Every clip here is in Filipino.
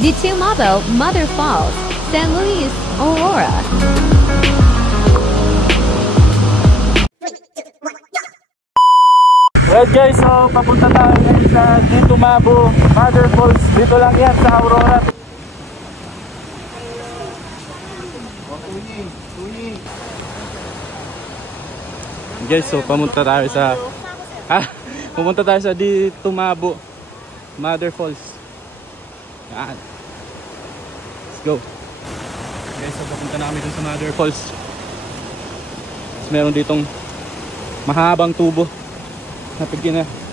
the Tumabo Mother Falls, San Luis, Aurora. Well guys, so papunta tayo ngayon sa Tumabo Mother Falls. Dito lang yan sa Aurora. Guys, so pumunta tayo sa pumunta tayo sa Tumabo Mother Falls. Yan. Let's go. Guys, so papunta na kami dun sa Mother Falls. Tapos meron ditong mahabang tubo na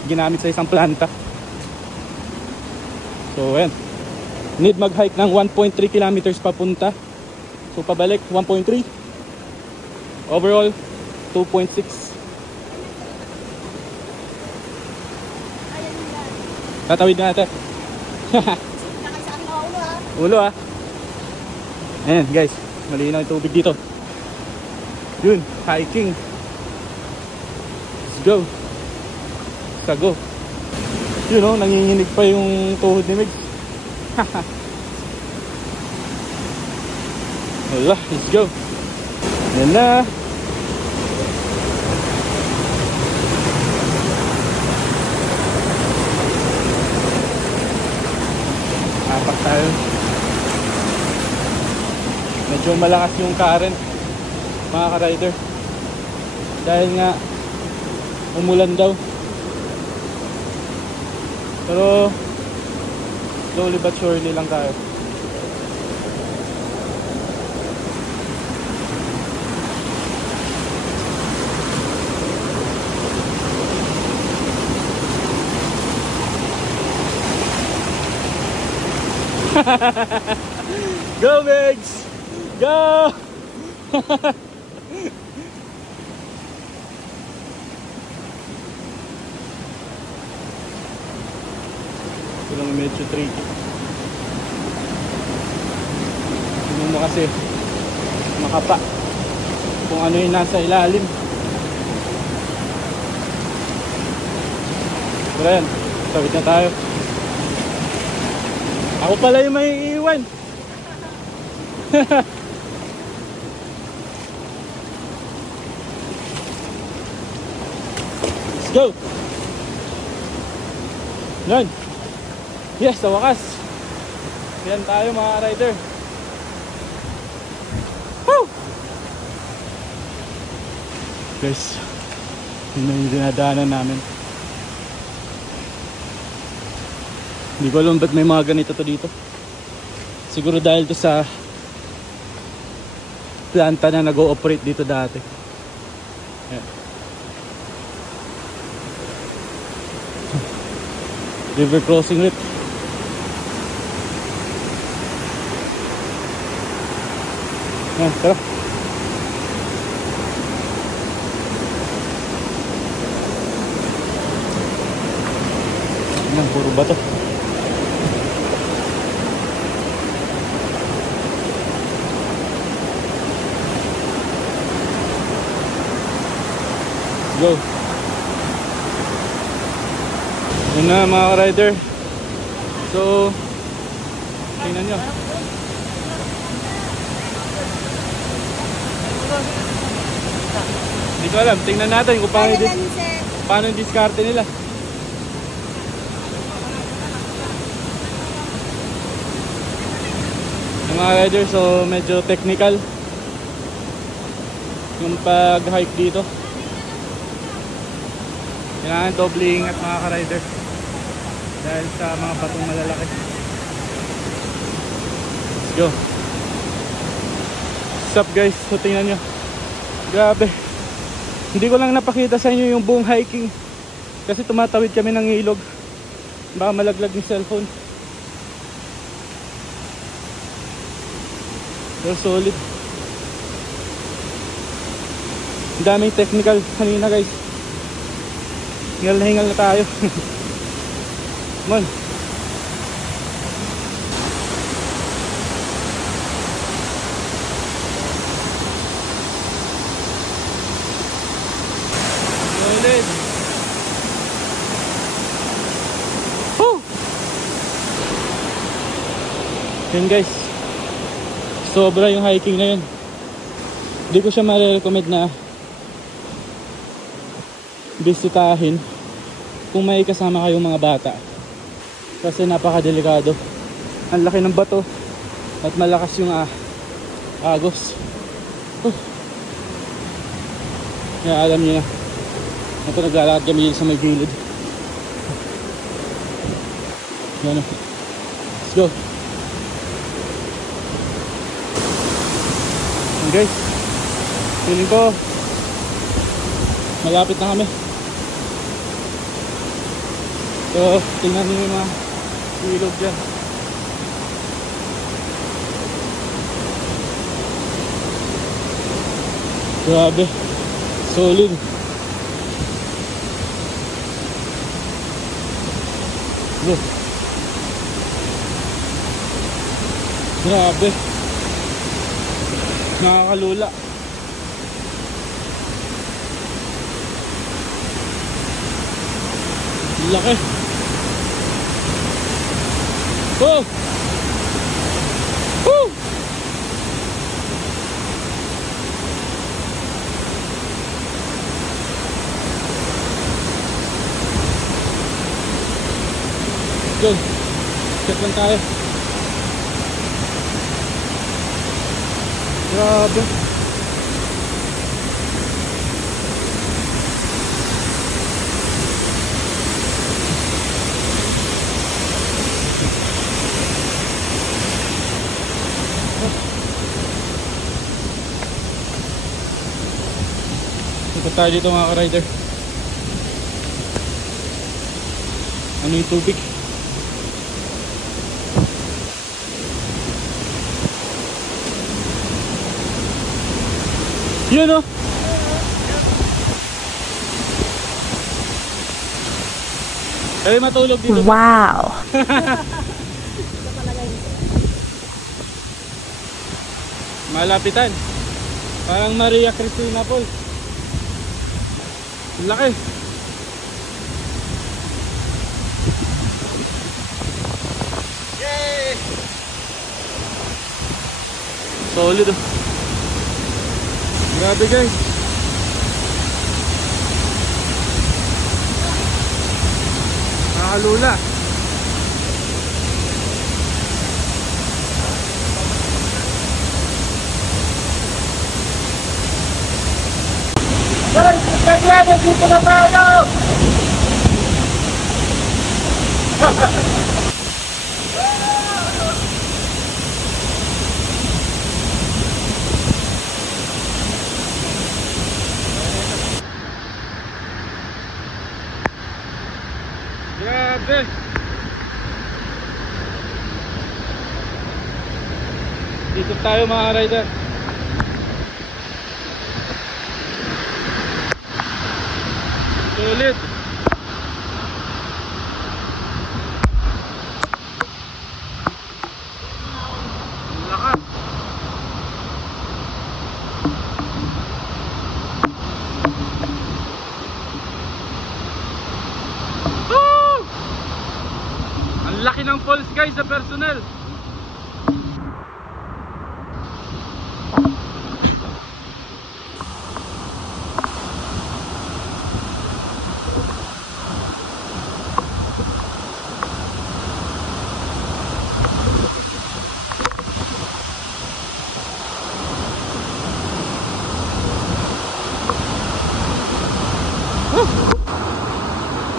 ginamit sa isang planta. So ayan, need mag hike ng 1.3 kilometers papunta. So pabalik 1.3. Overall 2.6. Tatawid na natin. Ulo ah. Ayan guys, malinaw yung tubig dito. Yun, hiking. Let's go. Sago. Yun o, nanginginig pa yung tuhod ni Meg. Wala, let's go. Yan na. Apak tayo. Medyo malakas yung current, mga ka-rider. Dahil nga umulan daw. Pero slowly but surely lang tayo. Go Megs! Go! Ito lang medyo tricky. Hindi mo kasi makapa kung ano yung nasa ilalim. Pero yan, tawid na tayo. Ako pala yung may iiwan. Let's go. Yan. Yes, sa wakas. Yan tayo mga rider. Woo! Guys, yun na yung dinadaanan namin. Hindi ko alam ba't may mga ganito to dito. Siguro dahil to sa planta na nag-ooperate dito dati. Ayan. River crossing lip. Ayan, tara. Ayan, puro bato. Go. Yun na mga rider. So tingnan nyo. Hindi ko alam. Tingnan natin kung paano yung diskarte nila. Yung mga rider, so medyo technical yung pag-hike dito. Kailangan doble ingat mga ka-rider dahil sa mga batong malalaki. Let's go. What's up guys? So tingnan nyo. Grabe. Hindi ko lang napakita sa inyo yung buong hiking kasi tumatawid kami ng ilog. Baka malaglag yung cellphone. So solid. Ang daming technical kanina guys. Hingal na tayo. Come on. Solid. Yun guys, sobra yung hiking na yun. Hindi ko siya ma-recommend na bisitahin kung may kasama kayong mga bata, kasi napakadelikado. Ang laki ng bato at malakas yung agos. Kaya alam niyo na, ito naglalakad kami sa may gilid. Yan, let's go. And guys, feeling ko malapit na kami. So tingnan niyo yung mga ilog dyan. Grabe, solid. Go. Grabe, nakakalula. Laki. Oh! Woo! Good. Check lang tayo. Grabe. Ito tayo dito mga ka-rider. Ano yung tubig? Yun o. Ay, matulog dito. Wow! Malapitan. Parang Maria Cristina Falls. Laki. Yay! Solid oh. Grabe guys. Nakakalula. Dito na tayo! Grabe. Dito tayo mga rider. Sulit. Lakas. Woo! Ang laki ng falls guys sa personal.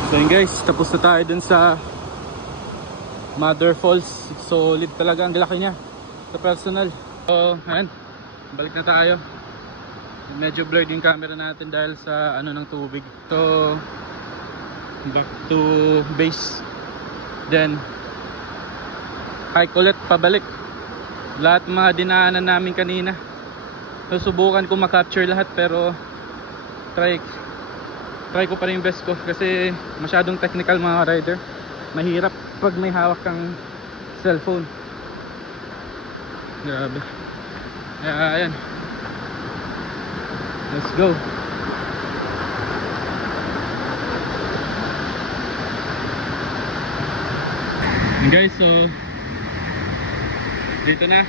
So yun guys, tapos na tayo dun sa Mother Falls. Solid talaga, ang laki niya sa personal. So ayan, balik na tayo. Medyo blurred yung camera natin dahil sa ano ng tubig. So back to base, then hike ulit pabalik. Lahat mga dinaanan namin kanina, susubukan ko makapture lahat, pero try ko pa rin yung best ko kasi masyadong technical mga rider. Mahirap pag may hawak kang cellphone. Grabe. Kaya ayan, let's go. And guys, so Dito na.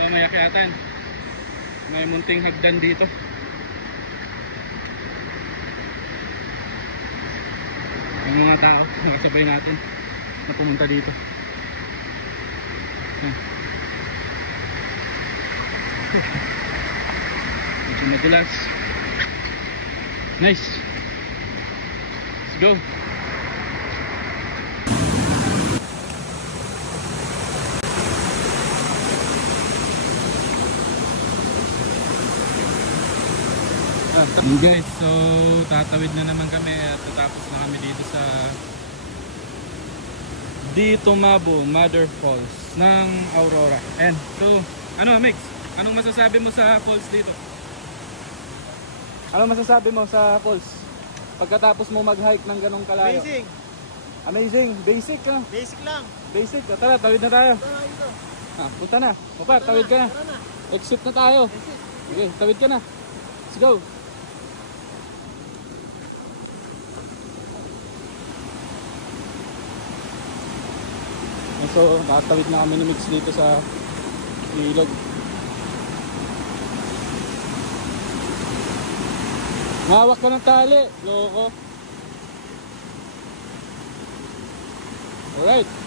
Oh, may akyatan. May munting hagdan dito. Yung mga tao, nakasabay natin na pumunta dito. Medyo madulas. Nice. Let's go. Guys, so tatawid na naman kami at tatapos na kami dito sa Tumabo Mother Falls ng Aurora. And so, ano Mix? Anong masasabi mo sa falls dito? Anong masasabi mo sa falls? Pagkatapos mo mag-hike ng ganong kalayo? Amazing. Amazing. Basic ka. Basic lang. Basic. Tara, tawid na tayo. Ito. Punta na. Opar, tawid ka na. Tara na. Exit na tayo. Okay, tawid ka na. Let's go. So, nakatawid na kami ni Mix dito sa ilog. Mahawak ka ng tali, loko. Alright.